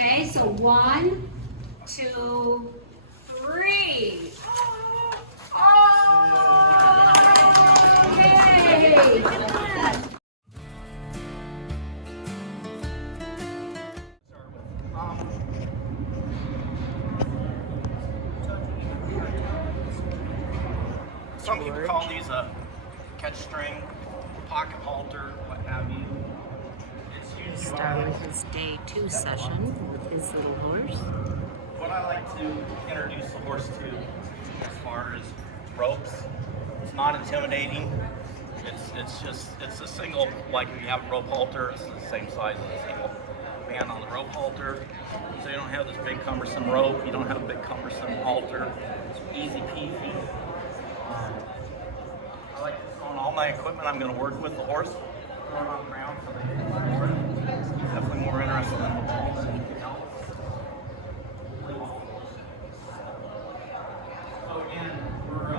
Okay, so 1, 2, 3. Yay! Some people call these a catch string, pocket halter, what have you. Started his day 2 session with his little horse. What I like to introduce the horse to as far as ropes, it's not intimidating. It's a single, like if you have a rope halter, it's the same size as a single man on the rope halter. So you don't have this big cumbersome rope, you don't have a big cumbersome halter. It's easy peasy. I like on all my equipment I'm going to work with the horse. Throw it on the ground so they can explore it. Definitely more interesting than the ball than anything else. So again, we're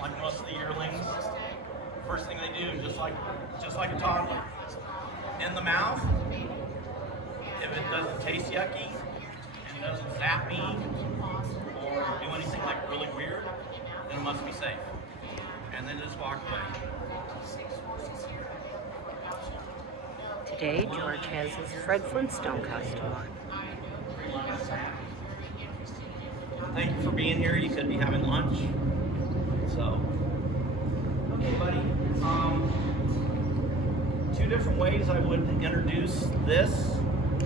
like most of the yearlings. First thing they do, just like a toddler, in the mouth. If it doesn't taste yucky and it doesn't zap me or do anything like really weird, then it must be safe. And then just walk away. Today, George has his Fred Flintstone costume on. Thank you for being here. You could be having lunch. So, okay, buddy. 2 different ways I would introduce this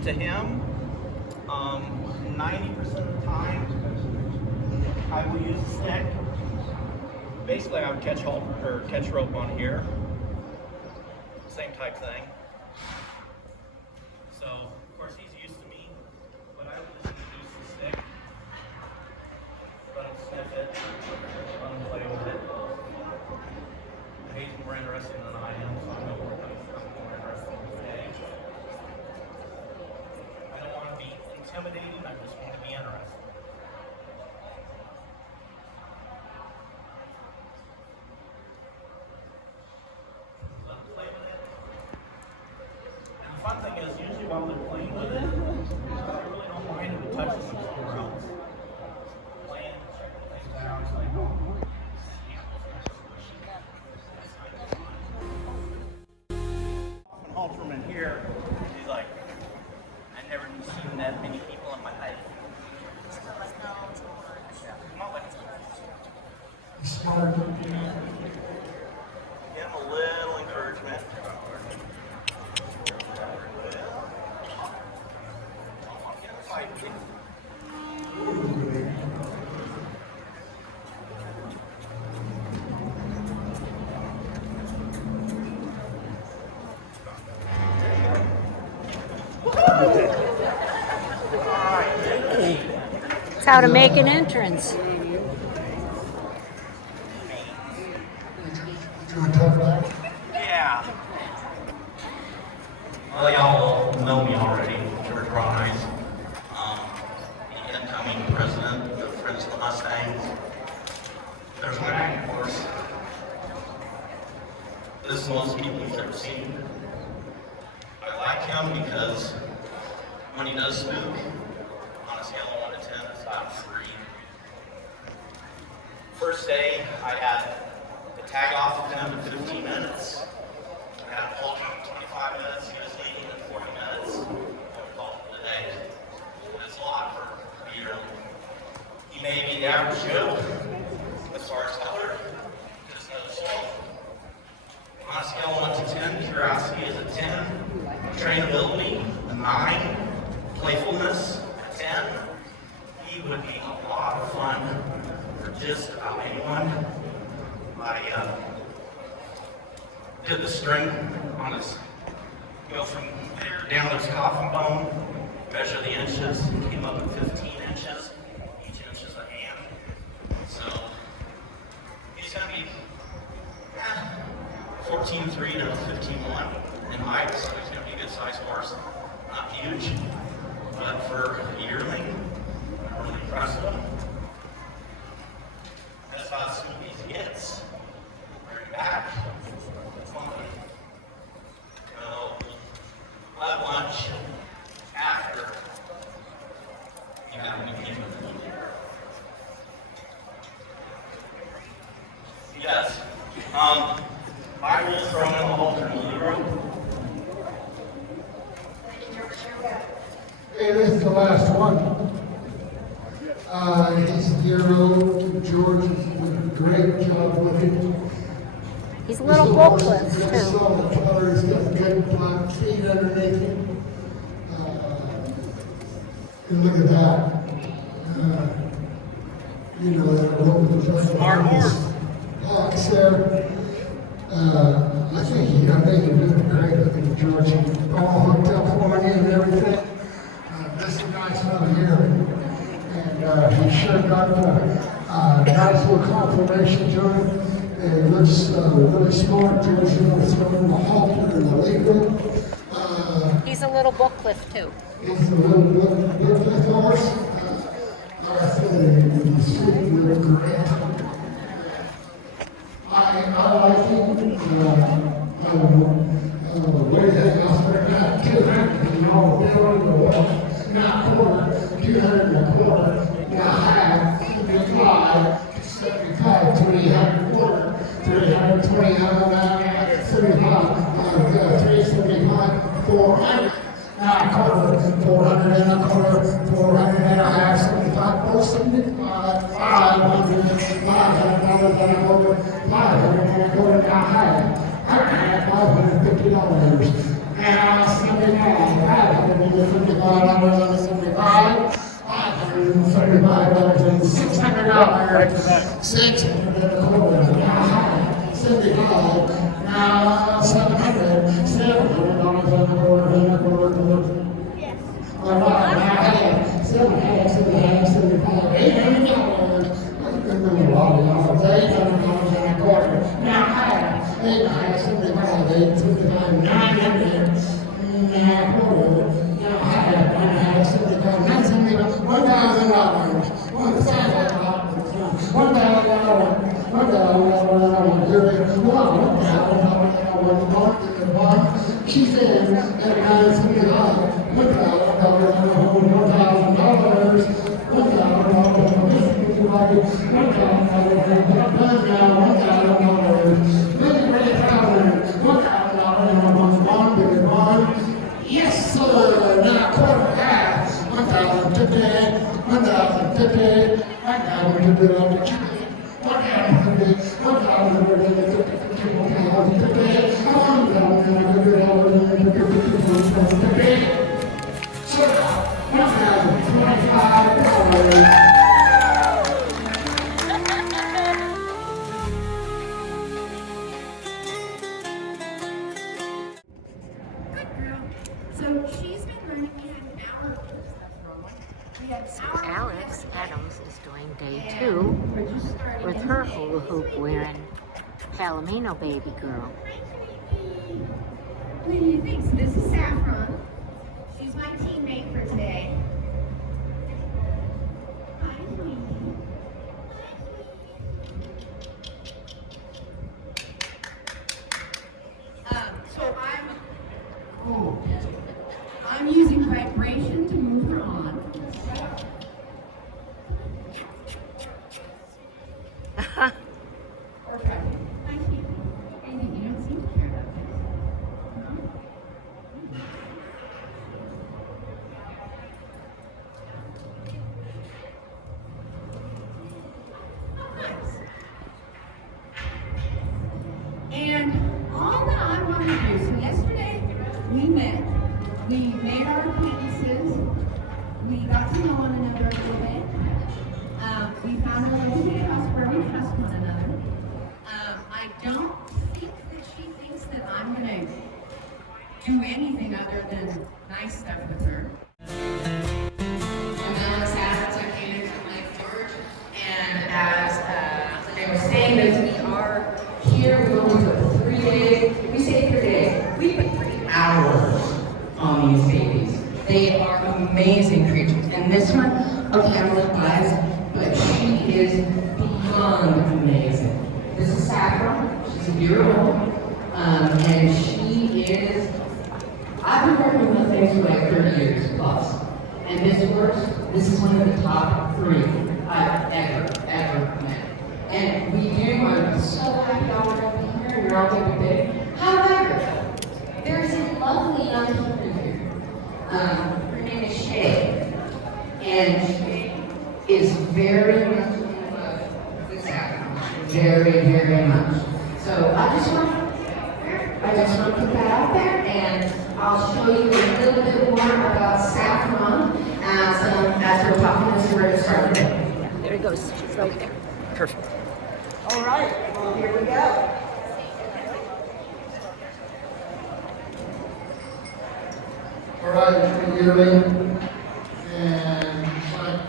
to him. 90% of the time, I will use a stick. Basically, I would catch rope on here. Same type thing. So, of course, he's used to me, but I would just introduce the stick. Let him sniff it. Let him play with it. He's more interested than I am, so I know where I'm more interested today. I don't want to be intimidating, I just want to be interested. Let them play with it. And the fun thing is, usually while they're playing with it, they really don't mind if it touches them somewhere else. Playing, checking things out, it's like, oh. Halterman here, he's like, I never seen that many people in my life. Come on, let's give him a little encouragement. Get him fight, please. It's how to make an entrance. Yeah. Well, y'all know me already. George Brauneis, the incoming president of Friends of the Mustang. There's my back horse. This is most people's ever seen. I like him because when he does spook, on a scale of 1 to 10, it's about 3. First day, I had the tag off of him in 15 minutes. I had him hold him 25 minutes, he was leading in 40 minutes. I would call it a day. That's a lot for a year. He may be the average Joe as far as color, just no slow. On a scale of 1 to 10, curiosity is a 10, trainability a 9, playfulness a 10. He would be a lot of fun for just about anyone. I did the string on his, go from there down to his coffin bone, measure the inches, came up at 15 inches. Each inch is a hand. So he's going to be 14.3 to 15.1 in height, so he's going to be a good sized horse. Not huge, but for a yearling, I'm really impressed with him. That's how smooth he gets. Bring it back. Come on. in the halter knee, bro. Hey, this is the last one. He's a year old. George is doing a great job with him. He's a little bookless, He's too. solid color. He's got good black feet underneath him. And look at that. You know, that Smart horse. Hawks there. I think you're doing great looking, George. All hooked up for you and everything. This is a nice one here. And he sure got a nice little confirmation to him. And he looks really smart. George, you know, throwing the halter in the lead room. He's a little bookless, too. He's a little horse. Like I said, he's shooting real great. I like him. Way that house right now, 200, you know, not quarter, 200 and a quarter, now half, 75, 75, 300 quarter, 320, 375, 400. Now a quarter, 400 and a quarter, 400 and a half, 75, 475, 500, $500 and a quarter, 500 and a quarter, now half, $550. Now 79, $575 and 75, $575 and $600, 600 and a quarter, now half, 75, now 700, $700 and a quarter, and a quarter. Yes. All right, now half, 700, 75, $800. $800 and a quarter. Now half, 800, 75, 875, 900. Now quarter. Now half, 75, $975, $1,000. She said, yes, sir. Now quarter half, 1,050, 1,050, 1,050. So she's been learning an hour. Alecz Adams is doing day 2 with her hula hoop wearing Palomino baby girl. What do you think? So this is Saffron. She's my teammate for today. Hi, Bree. So I'm using vibration to move her on. Okay. Thank you. Amy, you don't seem to care about this. Nice. And all that I want to do, so yesterday we met, we made our acquaintances, we got to know one another a little bit. We found a relationship where we trust one another. I don't think that she thinks that I'm going to do anything other than nice stuff with her. I'm Alecz Adams. I came in from Lake George, and as they were saying, as we are here, we only put 3 days. We say 3 days. We put 3 hours on these babies. They are amazing creatures, and this one, okay, I'm a little biased, but she is beyond amazing. This is Saffron. She's a year old, and she is. I've been working with Mustangs for like 30 years plus, and this is one of the top 3 I've ever met. And we do. I'm so happy y'all are up here. You're all going to be big. How about Her name is Shay, and she is very much in love with this animal. Very, very much. So I just want to put that out there, and I'll show you a little bit more about Saffron as we're talking as we're starting. Yeah, there he goes. She's right there. Perfect. All right, well, here we go. All right, you hear me? And it's like,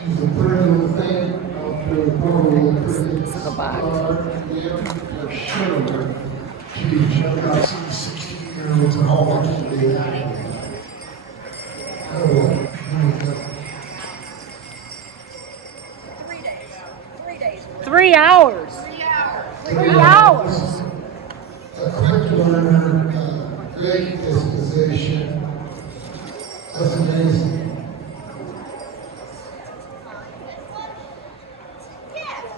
she's a pretty little thing. I'll do a Burro pretty for sure. Geez, I've got some 16-year-olds at home. I can't do that. Oh, well, here we go. 3 days. 3 hours. 3 hours. A quick learner, great disposition. That's amazing.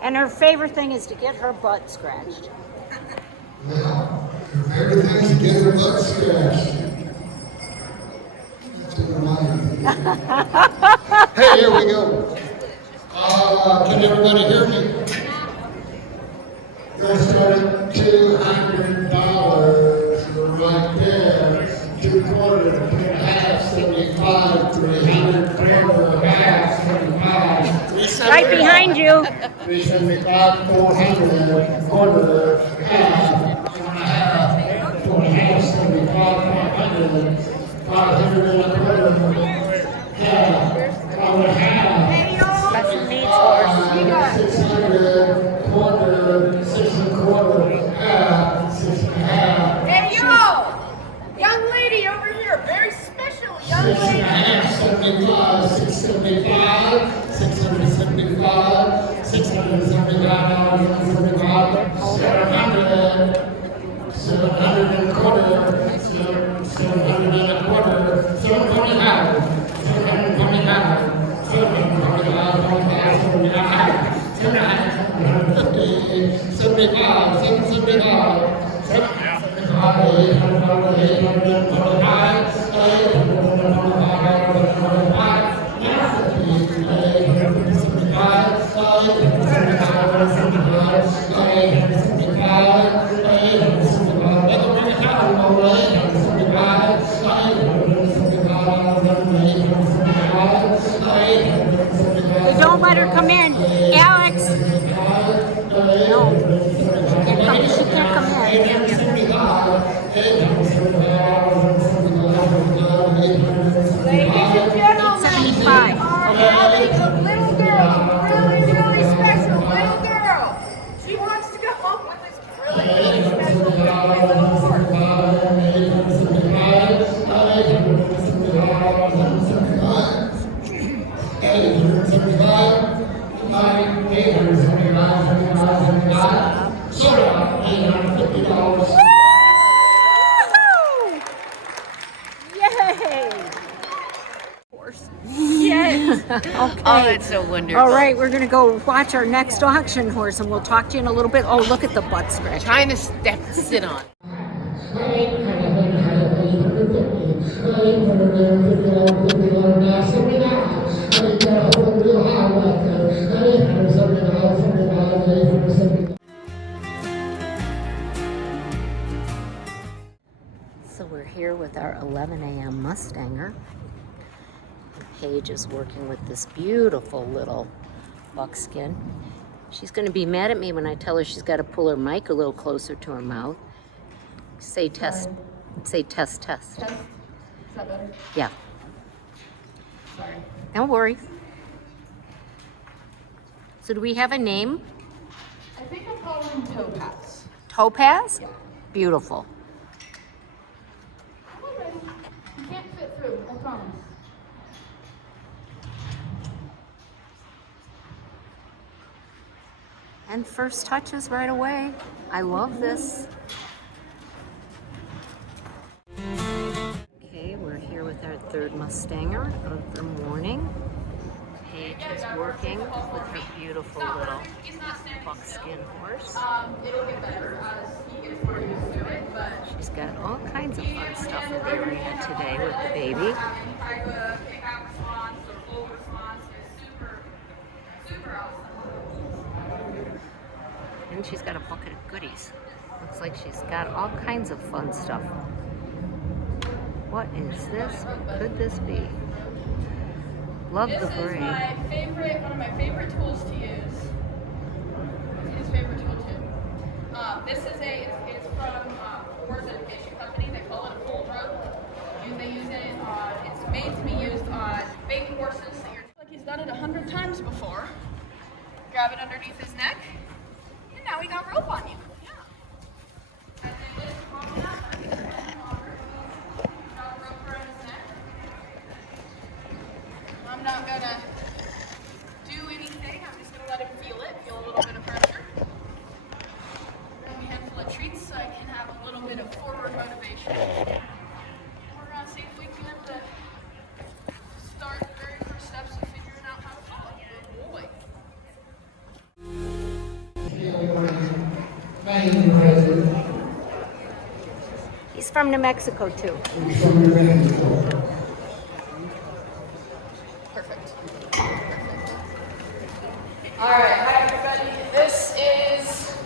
And her favorite thing is to get her butt scratched. Now, everything's to get her butt scratched. That's what reminds me. Hey, here we go. Can everybody hear me? We're gonna start at $200 right there. 2 quarters, 2 and a half, 75, 300, quarter, half, 75. Right behind you. 375, 400, quarter, half, 4 and a half, 4 and a half, 75, 500, 500 and a quarter, half, 5 and a half. Special needs horse. 600, quarter, 6 and a quarter, half, 6 and a half. Hey, yo! Young lady over here, very special young 6 and a lady. half, 75, 675, 675, 675, 700 and a quarter, 700 and a quarter, 725, 725, 725, 750, 75, 775, 775, 800, 825, Don't let her come in. Alex. No. She can't come in. Ladies and gentlemen, 75. our having a little girl, really, really special little girl. She wants to go home with this really, really special little horse. Yay! Yes. Okay. Oh, that's so wonderful. All right, we're going to go watch our next auction horse, and we'll talk to you in a little bit. Oh, look at the butt scratch. Trying to sit on. So we're here with our 11 a.m. Mustanger. Paige is working with this beautiful little buckskin. She's going to be mad at me when I tell her she's got to pull her mic a little closer to her mouth. Say test. Say test, test. Test. Is that better? Yeah. Sorry. Don't worry. So do we have a name? I think I'll call him Topaz. Topaz? Yeah. Beautiful. I'm already. You can't fit through, I promise. And first touches right away. I love this. Okay, we're here with our third Mustanger of the morning. Paige is working with her beautiful little buckskin horse. It'll get better as he gets more used to it, but She's got all kinds of fun stuff in the arena today with the baby. And she's got a bucket of goodies. Looks like she's got all kinds of fun stuff. What is this? What could this be? Love the Bree. One of my favorite tools to use. His favorite tool too. This is it's from horse education company. They call it a Burro. And they use it it's made to be used on baby horses that like he's done it 100 times before. Grab it underneath his neck, and now he got rope on you. Yeah. And then lift him on up. Got a rope around his neck. I'm not gonna do anything. I'm just gonna let him feel a little bit of pressure. Grab me a handful of treats so I can have a little bit of forward motivation. We're gonna see if we can start the very first steps of figuring out how to follow. Good boy. He's from New Mexico too. Perfect. All right, hi everybody. This is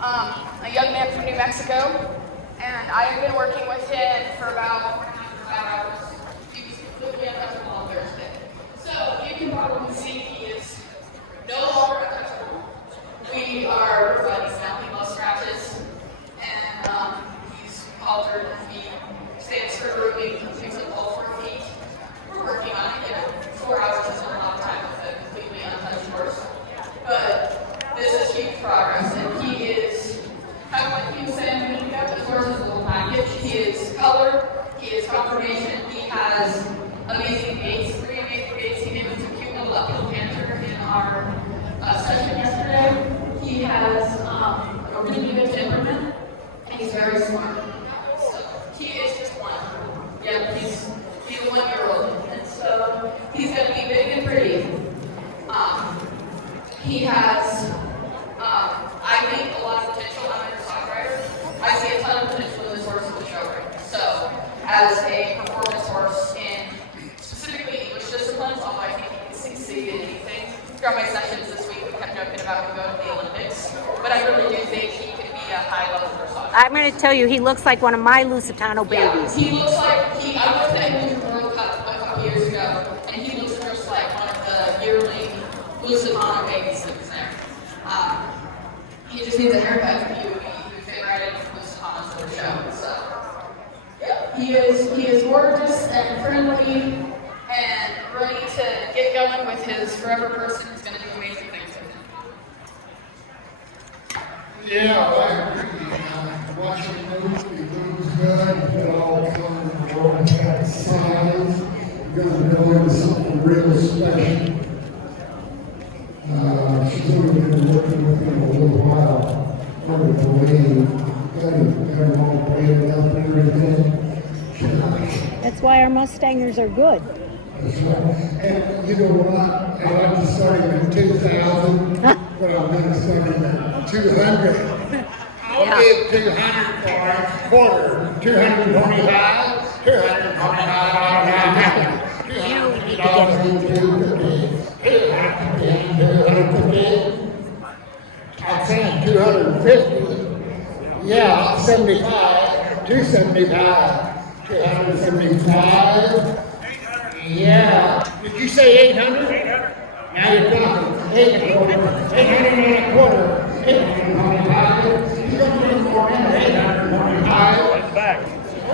a young man from New Mexico, and I have been working with him for about 4.5 hours. He was completely untouchable on Thursday. So you can probably see he is no longer untouchable. We are buddies now. He loves scratches, and he's altered. He stands for grooming, things like all 4 feet. We're working on it. 4 hours is not a lot of time with a completely untouched horse. But this is huge progress, and he is, kind of like he was saying a minute ago, this horse is a little package. He is color, he is conformation, he has amazing gaits, 3 amazing gaits. He gave us a cute little uphill canter in our session yesterday. He has a really good temperament, and he's very smart. So he is just one. Yeah, he's a 1-year-old, and so he's going to be big and pretty. He has, I think, a lot of potential. I'm a stock rider. I see a ton of potential in this horse in the show ring. So, as a performance horse in specifically English disciplines, although I think he can succeed in anything. Throughout my sessions this week, we kept joking about him going to the Olympics, but I really do think he could be a high-level dressage. I'm going to tell you, he looks like one of my Lusitano babies. He looks like I went to England World Cup a couple years ago, and he looks just like one of the yearling Lusitano babies that was there. He just needs a haircut, and he would fit right in for Lusitanos for the show. So, yeah, he is gorgeous and friendly and ready to get going with his forever person who's going to do amazing things with him. Yeah, I agree. Watching the movie, he moves good, he's got all the fun in the world, he's got size, he's going to go into something real special. She's only been working with him a little while, under the way, got him all painted up and everything. That's why our Mustangers are good. That's right. And you know what? I like to start him at 2,000, but I'm going to start him at 200. I'll give 200 for a quarter. 225. 225. You need to get 250. I'm saying 250. Yeah, 75. 275. 275. Yeah. Did you say 800? 800. Now you're talking. 800. 800 and a quarter. 825. You're going to do more than 825. Back.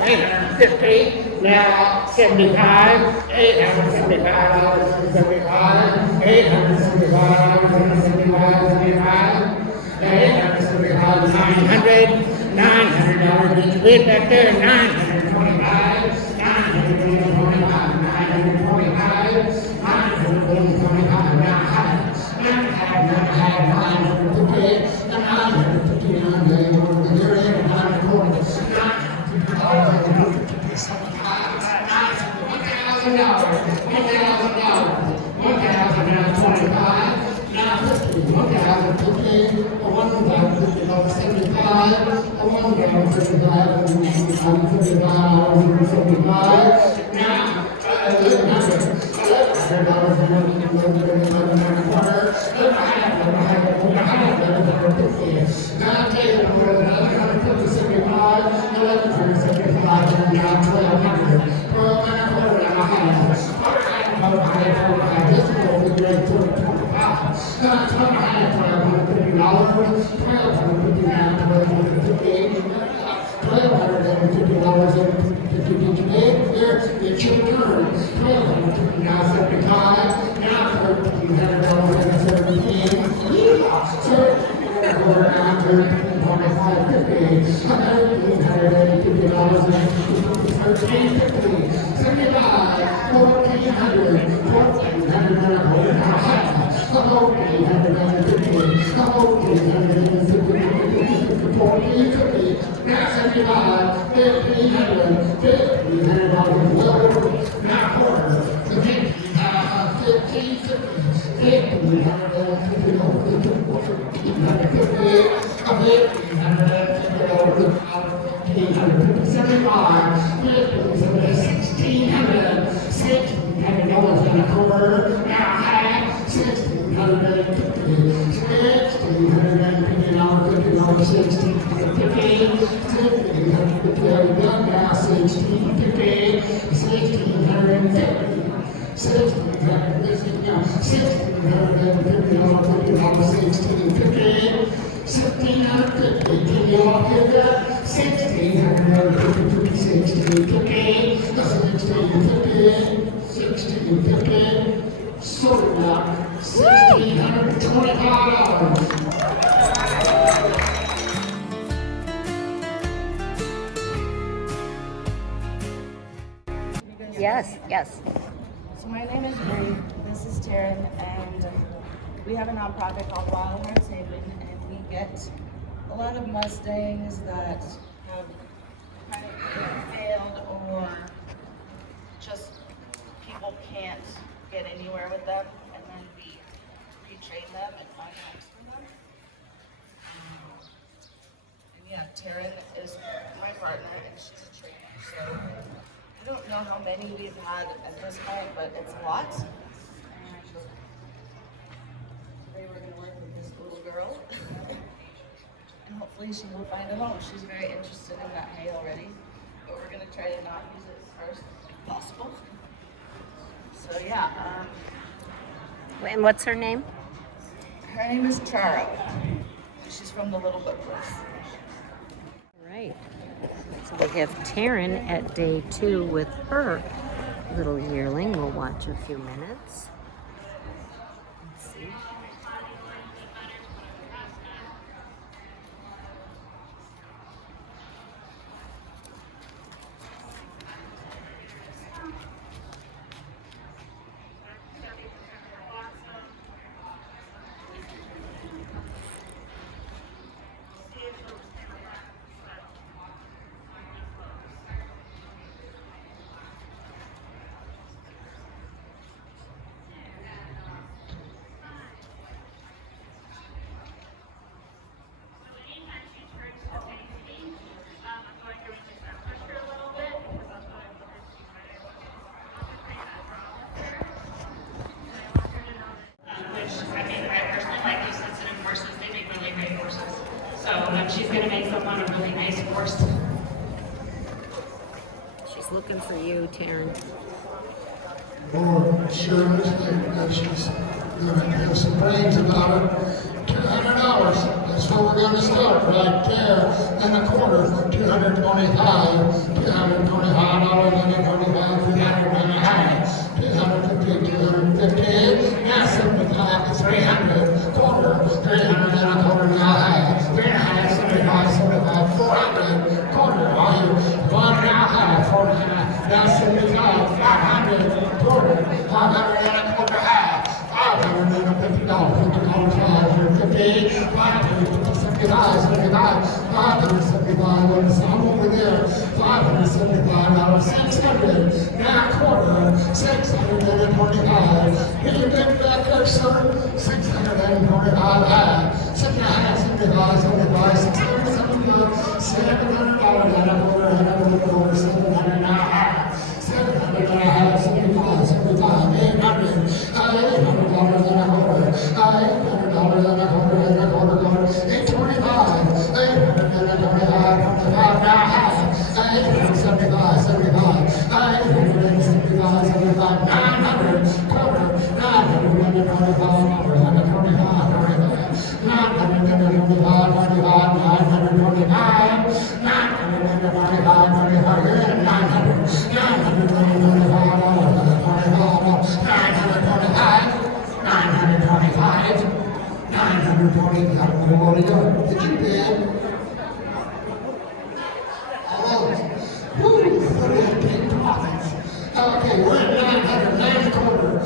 850. Now 75. 875. 75. 875. 75. 875. 900. $900. Did you read back there? 925. 925. 925. 1,050. It's your turn. Now 75. Now Yes, yes. So my name is Bree, this is Taryn, and we have a nonprofit called Wild Hearts Haven, and we get a lot of Mustangs that have kind of failed or just people can't get anywhere with them, and then we retrain them and find homes for them. And yeah, Taryn is my partner, and she's a trainer, so I don't know how many we've had at this point, but it's a lot. And today we're going to work with this little girl. And hopefully she will find a home. She's very interested in that hay already. But we're going to try to not use it first if possible. So yeah. And what's her name? Her name is Charo. She's from the Little Book Place. Right. So we have Taryn at day 2 with her little yearling. We'll watch a few minutes. Let's see. She's going to make someone a really nice horse. She's looking for you, Taryn. Or sure that she's going to have some brains about it. $200. That's where we're going to start, right there in the corner. $225, $225, $250, $250, now 75 to 300, quarter, 300 and a quarter now high, 300, 75, 75, 400, quarter, all you, 1 now high, 400, now 75, 500, quarter, 500 and a quarter high, $550, $50, $550, $75, $575, I'm over there, $575, 600, now quarter, 625, can you get back there, sir? 625, high, 75, 75, 75, 675, $700 and a quarter, and a quarter, $700 and a half, $700 and a half, $75, $75, $800, $800 and a quarter, $800 and a quarter, $825, $825, $25 and a half, $875, $75, $875, $75, $900, quarter, $925, Did you bid? Okay, we're at 900, 9 quarter,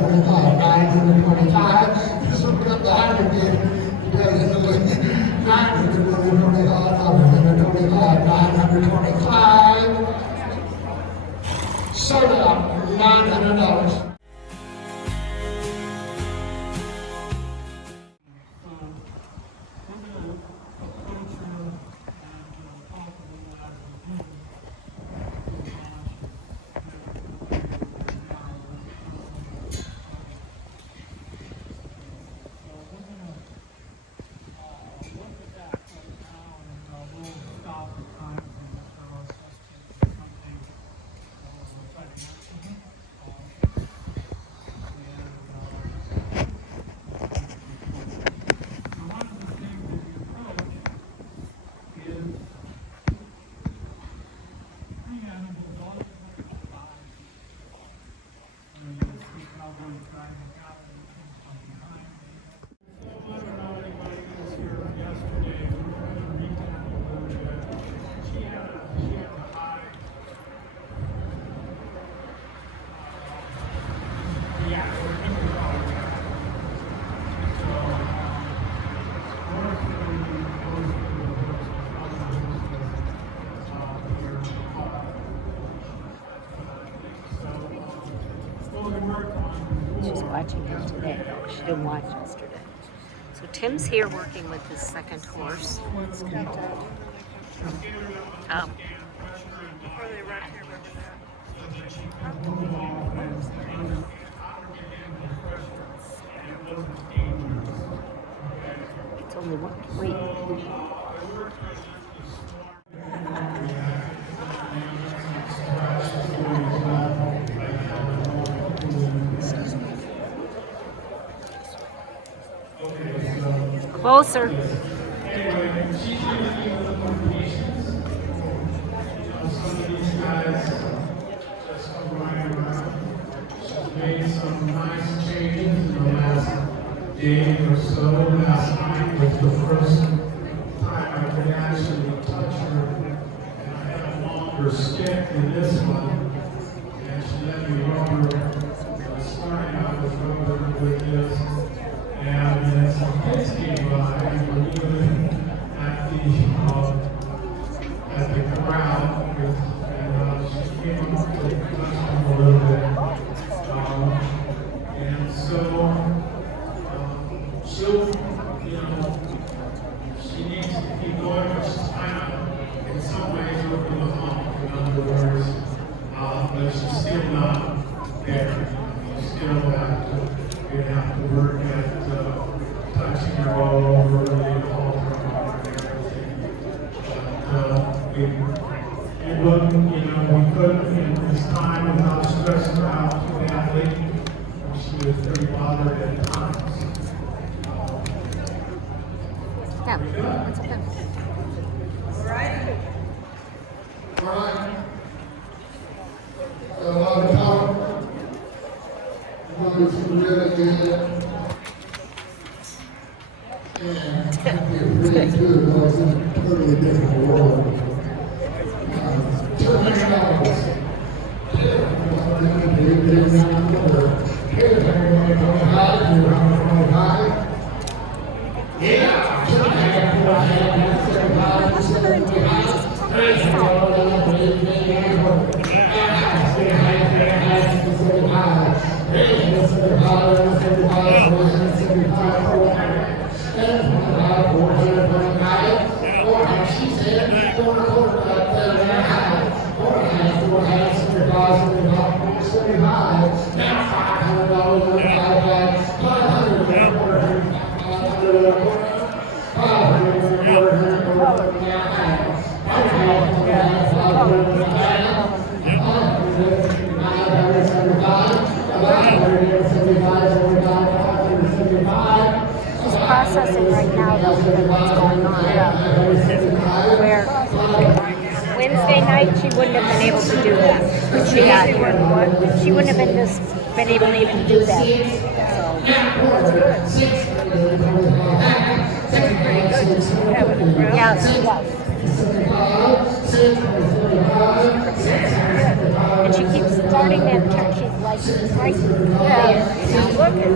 925, just look up the 100 bid. 925, sold out, $900. She's watching him today. She didn't watch yesterday. So Tim's here working with his second horse. Oh. It's only one. Wait. Closer. Made some nice changes in the last day or so. Last night was the first time I could actually touch her, and I had a longer stick than this one, and she let me rub her. Starting out with rubber with this, and then some kids came by and were living at the corral, and she came up to touch them a little bit. And so, she'll, she needs to keep going, but she's kind of, in some ways, working the hump, in other words, but she's still not there. You still have to work at touching her all over, and all her and everything. But, we couldn't, in this time, without stressing her out too badly. She was very bothered at times. Yeah, that's okay. All right. A lot of talk. Really good again. And really good. I was in a totally different world. $200. Yeah. She's processing right now though because what's going on. Where Wednesday night she wouldn't have been able to do that. But she got here. She wouldn't have been able to even do that. So that's good. Yeah, she does. And she keeps starting that turn. She's like right there. She's looking.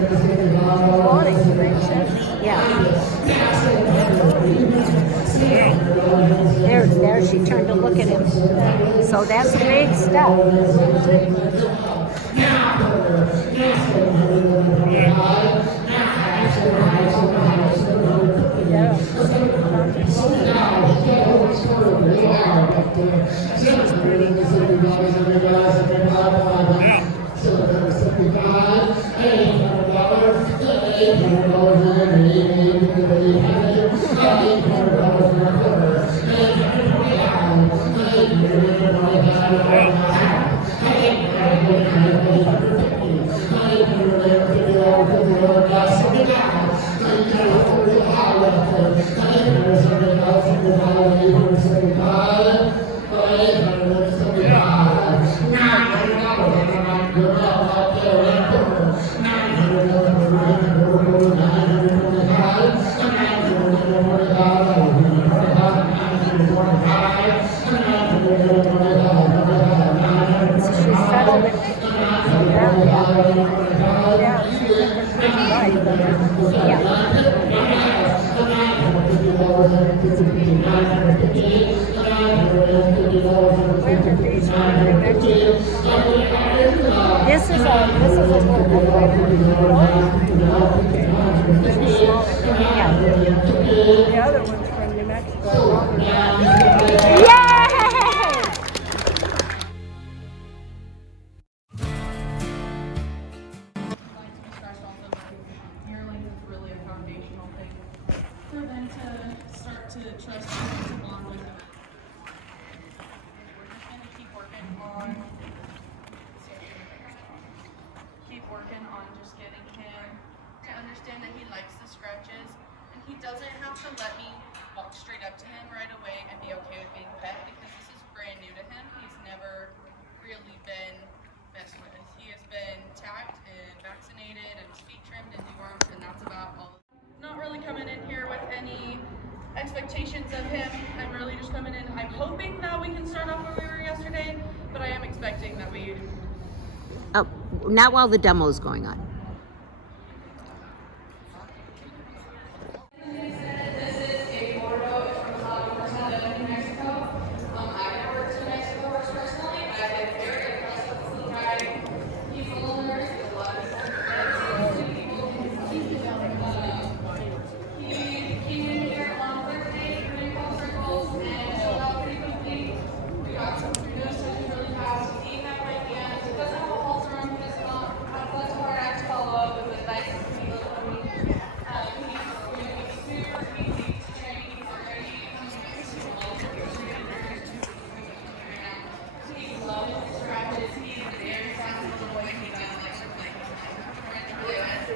Yeah. There she turned to look at him. So that's a big step. This is a The other one's from New Mexico. Yay! Yearling is really a foundational thing for them to start to trust and to bond with them. We're just going to keep working on just getting him to understand that he likes the scratches, and he doesn't have to let me walk straight up to him right away and be okay with being pet, because this is brand new to him. He's never really been messed with. He has been tagged and vaccinated and speed trimmed and dewormed, and that's about all. Not really coming in here with any expectations of him. I'm really just coming in. I'm hoping that we can start off where we were yesterday, but I am expecting that we. Oh, not while the demo is going on. This is a Burro from New Mexico. I've never worked in Mexico personally, but I've been very impressed with this guy. He's a little nervous, he has a lot of He came in here on Thursday, doing pop circles, and chilled out pretty quickly. We got some through those sessions really fast. He had my hand. He doesn't have a halter on, he does not have that's a hard act to follow up with a nice and pretty little pony. He's super easy to train. He's already he loves his scratches. He's a very fast little boy. He does like really nice.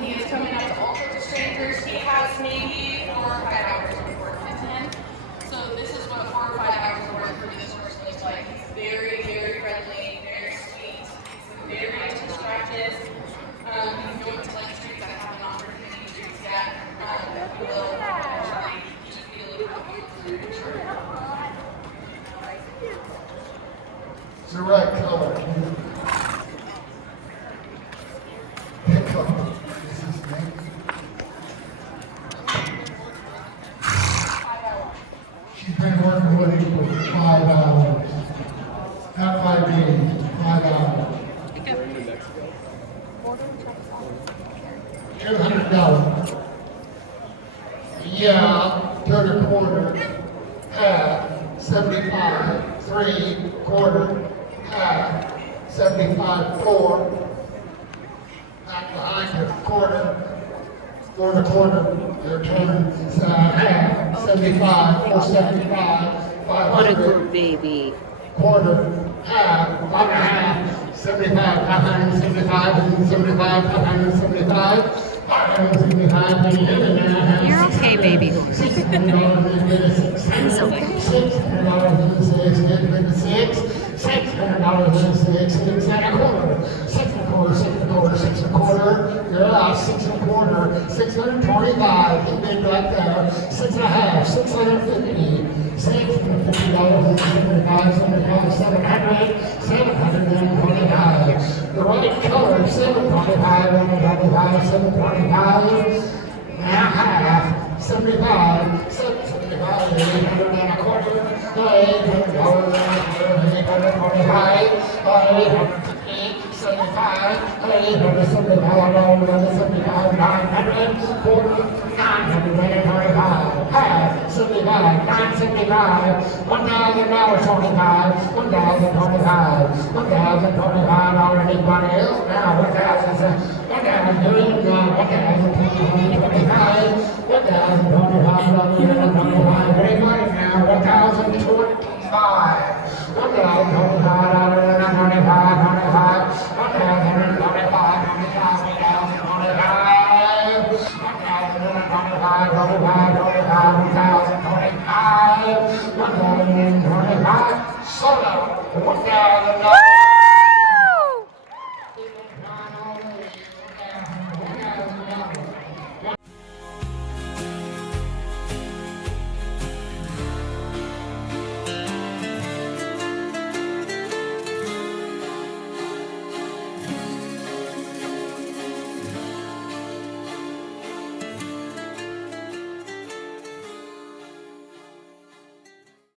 He is coming out to all sorts of strangers. He has maybe 4 or 5 hours of work into him. So this is what 4 or 5 hours of work for this horse looks like. He's very, very friendly, very sweet. He's very into scratches. He's going to like streets that haven't offered him any streets yet. We will eventually just be a little bit more. It's the right color. Pick color. This is Macey. She's been working with him for 5 hours. Not 5 days, 5 hours. 200 No. Yeah, third and quarter, half, 75, 3 quarter, half, 75, 4. Back behind the quarter, for the quarter, your turn, half, 75, 475, What a 500. good baby. Quarter, half, 5.5, 75, 575, 75, 575, 575, You're okay, baby. He's okay. You're out, 6 1/4, 625, you big right there, 6 1/2, 650, $650, 75, 725. The right color, 725, 125, 725, now half, 75, 775, 800 and a quarter, $800, 825, 850, 75, 875, 75, 900, quarter, 925, half, 75, 975, $1,025, $1,025, $1,025, anybody else now, 1,000, 1,025, anybody now, 1,025, $1,025,